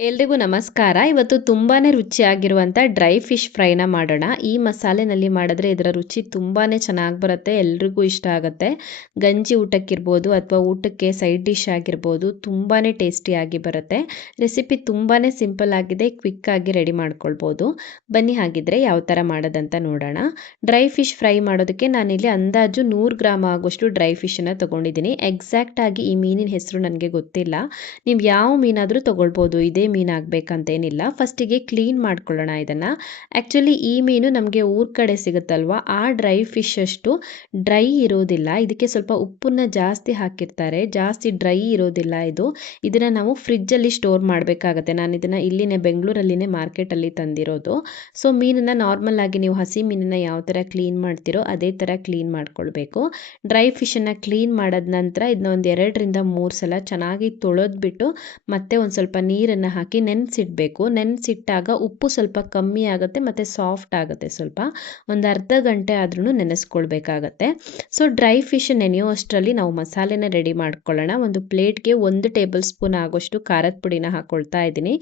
ಎಲ್ರಿಗೂ ನಮಸ್ಕಾರ. ಇವತ್ತು ತುಂಬಾನೇ ರುಚಿಯಾಗಿರುವಂಥ ಡ್ರೈ ಫಿಶ್ ಫ್ರೈನ ಮಾಡೋಣ. ಈ ಮಸಾಲೆನಲ್ಲಿ ಮಾಡಿದ್ರೆ ಇದರ ರುಚಿ ತುಂಬಾನೇ ಚೆನ್ನಾಗಿ ಬರುತ್ತೆ. ಎಲ್ರಿಗೂ ಇಷ್ಟ ಆಗುತ್ತೆ. ಗಂಜಿ ಊಟಕ್ಕಿರ್ಬೋದು ಅಥವಾ ಊಟಕ್ಕೆ ಸೈಡ್ ಡಿಶ್ ಆಗಿರ್ಬೋದು, ತುಂಬಾನೇ ಟೇಸ್ಟಿಯಾಗಿ ಬರುತ್ತೆ. ರೆಸಿಪಿ ತುಂಬಾನೇ ಸಿಂಪಲ್ ಆಗಿದೆ, ಕ್ವಿಕ್ ಆಗಿ ರೆಡಿ ಮಾಡ್ಕೊಳ್ಬೋದು. ಬನ್ನಿ ಹಾಗಿದ್ರೆ ಯಾವ ಥರ ಮಾಡೋದಂತ ನೋಡೋಣ. ಡ್ರೈ ಫಿಶ್ ಫ್ರೈ ಮಾಡೋದಕ್ಕೆ ನಾನಿಲ್ಲಿ ಅಂದಾಜು 100 ಗ್ರಾಮ್ ಆಗೋಷ್ಟು ಡ್ರೈ ಫಿಶನ್ನು ತೊಗೊಂಡಿದ್ದೀನಿ. ಎಕ್ಸಾಕ್ಟ್ ಆಗಿ ಈ ಮೀನಿನ ಹೆಸರು ನನಗೆ ಗೊತ್ತಿಲ್ಲ. ನೀವು ಯಾವ ಮೀನಾದರೂ ತೊಗೊಳ್ಬೋದು, ಇದೇ ಮೀನು ಆಗಬೇಕಂತೇನಿಲ್ಲ. ಫಸ್ಟಿಗೆ ಕ್ಲೀನ್ ಮಾಡ್ಕೊಳ್ಳೋಣ ಇದನ್ನು. ಆ್ಯಕ್ಚುಲಿ ಈ ಮೀನು ನಮಗೆ ಊರ ಕಡೆ ಸಿಗುತ್ತಲ್ವ, ಆ ಡ್ರೈ ಫಿಶ್ ಅಷ್ಟು ಡ್ರೈ ಇರೋದಿಲ್ಲ. ಇದಕ್ಕೆ ಸ್ವಲ್ಪ ಉಪ್ಪನ್ನು ಜಾಸ್ತಿ ಹಾಕಿರ್ತಾರೆ, ಜಾಸ್ತಿ ಡ್ರೈ ಇರೋದಿಲ್ಲ ಇದು. ಇದನ್ನು ನಾವು ಫ್ರಿಜ್ಜಲ್ಲಿ ಸ್ಟೋರ್ ಮಾಡಬೇಕಾಗತ್ತೆ. ನಾನು ಇದನ್ನು ಇಲ್ಲಿನೇ ಬೆಂಗಳೂರಲ್ಲಿನೇ ಮಾರ್ಕೆಟಲ್ಲಿ ತಂದಿರೋದು. ಸೊ ಮೀನನ್ನು ನಾರ್ಮಲ್ ಆಗಿ ನೀವು ಹಸಿ ಮೀನನ್ನು ಯಾವ ಥರ ಕ್ಲೀನ್ ಮಾಡ್ತೀರೋ ಅದೇ ಥರ ಕ್ಲೀನ್ ಮಾಡ್ಕೊಳ್ಬೇಕು. ಡ್ರೈ ಫಿಶನ್ನು ಕ್ಲೀನ್ ಮಾಡಿದ ನಂತರ ಇದನ್ನ ಒಂದು 2ರಿಂದ 3 ಸಲ ಚೆನ್ನಾಗಿ ತೊಳೆದ್ಬಿಟ್ಟು ಮತ್ತೆ ಒಂದು ಸ್ವಲ್ಪ ನೀರನ್ನು ಹಾಕಿ ನೆನೆಸಿಡಬೇಕು. ನೆನೆಸಿಟ್ಟಾಗ ಉಪ್ಪು ಸ್ವಲ್ಪ ಕಮ್ಮಿ ಆಗುತ್ತೆ ಮತ್ತು ಸಾಫ್ಟ್ ಆಗುತ್ತೆ. ಸ್ವಲ್ಪ ಒಂದು ಅರ್ಧ ಗಂಟೆ ಆದ್ರೂ ನೆನೆಸ್ಕೊಳ್ಬೇಕಾಗತ್ತೆ. ಸೊ ಡ್ರೈ ಫಿಶ್ ನೆನೆಯೋ ಅಷ್ಟರಲ್ಲಿ ನಾವು ಮಸಾಲೆನ ರೆಡಿ ಮಾಡ್ಕೊಳ್ಳೋಣ. ಒಂದು ಪ್ಲೇಟ್ಗೆ 1 ಟೇಬಲ್ ಸ್ಪೂನ್ ಆಗೋಷ್ಟು ಖಾರದ ಪುಡಿನ ಹಾಕ್ಕೊಳ್ತಾ ಇದ್ದೀನಿ.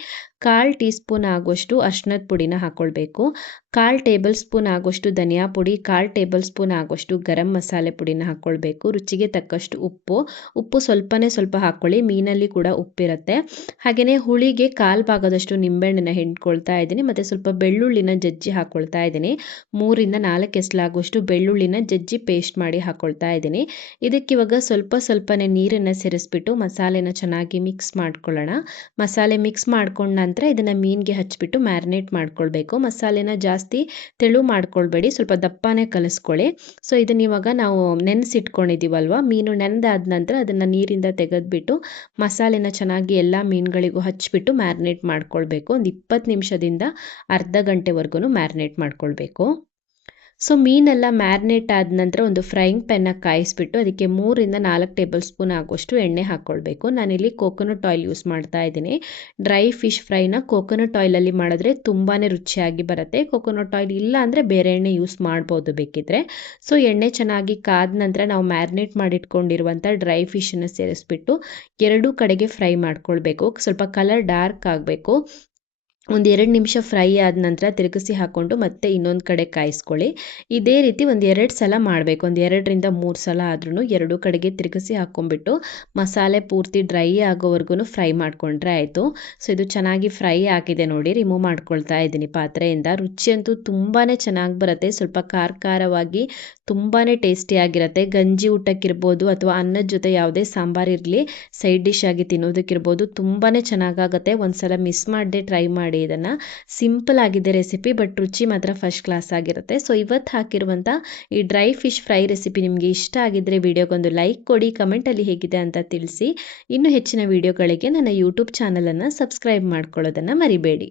1/4 ಟೀ ಸ್ಪೂನ್ ಆಗೋಷ್ಟು ಅರಿಶಿಣದ ಪುಡಿನ ಹಾಕ್ಕೊಳ್ಬೇಕು. 1/4 ಟೇಬಲ್ ಸ್ಪೂನ್ ಆಗೋಷ್ಟು ಧನಿಯಾ ಪುಡಿ, 1/4 ಟೇಬಲ್ ಸ್ಪೂನ್ ಆಗೋಷ್ಟು ಗರಂ ಮಸಾಲೆ ಪುಡಿನ ಹಾಕ್ಕೊಳ್ಬೇಕು. ರುಚಿಗೆ ತಕ್ಕಷ್ಟು ಉಪ್ಪು ಸ್ವಲ್ಪನೇ ಸ್ವಲ್ಪ ಹಾಕ್ಕೊಳ್ಳಿ, ಮೀನಲ್ಲಿ ಕೂಡ ಉಪ್ಪಿರುತ್ತೆ. ಹಾಗೆಯೇ ಹುಳಿಗೆ 1/4 ಭಾಗದಷ್ಟು ನಿಂಬೆಹಣ್ಣನ್ನು ಹಿಂಡ್ಕೊಳ್ತಾ ಇದ್ದೀನಿ. ಮತ್ತು ಸ್ವಲ್ಪ ಬೆಳ್ಳುಳ್ಳಿನ ಜಜ್ಜಿ ಹಾಕ್ಕೊಳ್ತಾ ಇದ್ದೀನಿ. 3ರಿಂದ 4 ಎಸಲಾಗುವಷ್ಟು ಬೆಳ್ಳುಳ್ಳಿನ ಜಜ್ಜಿ ಪೇಸ್ಟ್ ಮಾಡಿ ಹಾಕ್ಕೊಳ್ತಾ ಇದ್ದೀನಿ. ಇದಕ್ಕಿವಾಗ ಸ್ವಲ್ಪನೇ ನೀರನ್ನು ಸೇರಿಸ್ಬಿಟ್ಟು ಮಸಾಲೆನ ಚೆನ್ನಾಗಿ ಮಿಕ್ಸ್ ಮಾಡ್ಕೊಳ್ಳೋಣ. ಮಸಾಲೆ ಮಿಕ್ಸ್ ಮಾಡ್ಕೊಂಡ ನಂತರ ಇದನ್ನು ಮೀನಿಗೆ ಹಚ್ಬಿಟ್ಟು ಮ್ಯಾರಿನೇಟ್ ಮಾಡ್ಕೊಳ್ಬೇಕು. ಮಸಾಲೆನ ಜಾಸ್ತಿ ತೆಳು ಮಾಡ್ಕೊಳ್ಬೇಡಿ, ಸ್ವಲ್ಪ ದಪ್ಪನೇ ಕಲಿಸ್ಕೊಳ್ಳಿ. ಸೊ ಇದನ್ನ ಇವಾಗ ನಾವು ನೆನೆಸಿಟ್ಕೊಂಡಿದ್ದೀವಲ್ವ, ಮೀನು ನೆನೆದಾದ ನಂತರ ಅದನ್ನು ನೀರಿಂದ ತೆಗೆದ್ಬಿಟ್ಟು ಮಸಾಲೆನ ಚೆನ್ನಾಗಿ ಎಲ್ಲ ಮೀನುಗಳಿಗೂ ಹಚ್ಬಿಟ್ಟು ಮ್ಯಾರಿನೇಟ್ ಮಾಡ್ಕೊಳ್ಬೇಕು. ಒಂದು 20 ನಿಮಿಷದಿಂದ ಅರ್ಧ ಗಂಟೆವರೆಗೂ ಮ್ಯಾರಿನೇಟ್ ಮಾಡ್ಕೊಳ್ಬೇಕು. ಸೊ ಮೀನೆಲ್ಲ ಮ್ಯಾರಿನೇಟ್ ಆದ ನಂತರ ಒಂದು ಫ್ರೈಯಿಂಗ್ ಪ್ಯಾನ್ನ ಕಾಯಿಸ್ಬಿಟ್ಟು ಅದಕ್ಕೆ 3ರಿಂದ 4 ಟೇಬಲ್ ಸ್ಪೂನ್ ಆಗುವಷ್ಟು ಎಣ್ಣೆ ಹಾಕ್ಕೊಳ್ಬೇಕು. ನಾನಿಲ್ಲಿ ಕೋಕೋನಟ್ ಆಯಿಲ್ ಯೂಸ್ ಮಾಡ್ತಾ ಇದ್ದೀನಿ. ಡ್ರೈ ಫಿಶ್ ಫ್ರೈನ ಕೋಕೋನಟ್ ಆಯಿಲಲ್ಲಿ ಮಾಡಿದ್ರೆ ತುಂಬಾ ರುಚಿಯಾಗಿ ಬರುತ್ತೆ. ಕೋಕೋನಟ್ ಆಯಿಲ್ ಇಲ್ಲ ಅಂದರೆ ಬೇರೆ ಎಣ್ಣೆ ಯೂಸ್ ಮಾಡ್ಬೋದು ಬೇಕಿದ್ರೆ. ಸೊ ಎಣ್ಣೆ ಚೆನ್ನಾಗಿ ಕಾದ ನಂತರ ನಾವು ಮ್ಯಾರಿನೇಟ್ ಮಾಡಿಟ್ಕೊಂಡಿರುವಂಥ ಡ್ರೈ ಫಿಶನ್ನು ಸೇರಿಸ್ಬಿಟ್ಟು 2 ಕಡೆಗೆ ಫ್ರೈ ಮಾಡ್ಕೊಳ್ಬೇಕು. ಸ್ವಲ್ಪ ಕಲರ್ ಡಾರ್ಕ್ ಆಗಬೇಕು. ಒಂದು 2 ನಿಮಿಷ ಫ್ರೈ ಆದ ನಂತರ ತಿರುಗಿಸಿ ಹಾಕ್ಕೊಂಡು ಮತ್ತೆ ಇನ್ನೊಂದು ಕಡೆ ಕಾಯಿಸ್ಕೊಳ್ಳಿ. ಇದೇ ರೀತಿ ಒಂದು 2 ಸಲ ಮಾಡಬೇಕು. ಒಂದು 2ರಿಂದ 3 ಸಲ ಆದ್ರೂ 2 ಕಡೆಗೆ ತಿರುಗಿಸಿ ಹಾಕ್ಕೊಂಡ್ಬಿಟ್ಟು ಮಸಾಲೆ ಪೂರ್ತಿ ಡ್ರೈ ಆಗೋವರೆಗೂ ಫ್ರೈ ಮಾಡ್ಕೊಂಡ್ರೆ ಆಯಿತು. ಸೊ ಇದು ಚೆನ್ನಾಗಿ ಫ್ರೈ ಆಗಿದೆ ನೋಡಿ, ರಿಮೂವ್ ಮಾಡ್ಕೊಳ್ತಾ ಇದ್ದೀನಿ ಪಾತ್ರೆಯಿಂದ. ರುಚಿ ಅಂತೂ ತುಂಬಾ ಚೆನ್ನಾಗಿ ಬರುತ್ತೆ. ಸ್ವಲ್ಪ ಖಾರವಾಗಿ ತುಂಬಾ ಟೇಸ್ಟಿಯಾಗಿರುತ್ತೆ. ಗಂಜಿ ಊಟಕ್ಕಿರ್ಬೋದು ಅಥವಾ ಅನ್ನದ ಜೊತೆ ಯಾವುದೇ ಸಾಂಬಾರು ಇರಲಿ, ಸೈಡ್ ಡಿಶ್ ಆಗಿ ತಿನ್ನೋದಕ್ಕಿರ್ಬೋದು, ತುಂಬಾ ಚೆನ್ನಾಗಾಗುತ್ತೆ. ಒಂದು ಸಲ ಮಿಸ್ ಮಾಡದೆ ಟ್ರೈ ಮಾಡಿ ಇದನ್ನು. ಸಿಂಪಲ್ ಆಗಿದೆ ರೆಸಿಪಿ, ಬಟ್ ರುಚಿ ಮಾತ್ರ ಫಸ್ಟ್ ಕ್ಲಾಸ್ ಆಗಿರುತ್ತೆ. ಸೊ ಇವತ್ತು ಹಾಕಿರುವಂಥ ಈ ಡ್ರೈ ಫಿಶ್ ಫ್ರೈ ರೆಸಿಪಿ ನಿಮಗೆ ಇಷ್ಟ ಆಗಿದ್ದರೆ ವಿಡಿಯೋಗೊಂದು ಲೈಕ್ ಕೊಡಿ, ಕಮೆಂಟಲ್ಲಿ ಹೇಗಿದೆ ಅಂತ ತಿಳಿಸಿ. ಇನ್ನೂ ಹೆಚ್ಚಿನ ವಿಡಿಯೋಗಳಿಗೆ ನನ್ನ ಯೂಟ್ಯೂಬ್ ಚಾನಲನ್ನು ಸಬ್ಸ್ಕ್ರೈಬ್ ಮಾಡ್ಕೊಳ್ಳೋದನ್ನು ಮರಿಬೇಡಿ.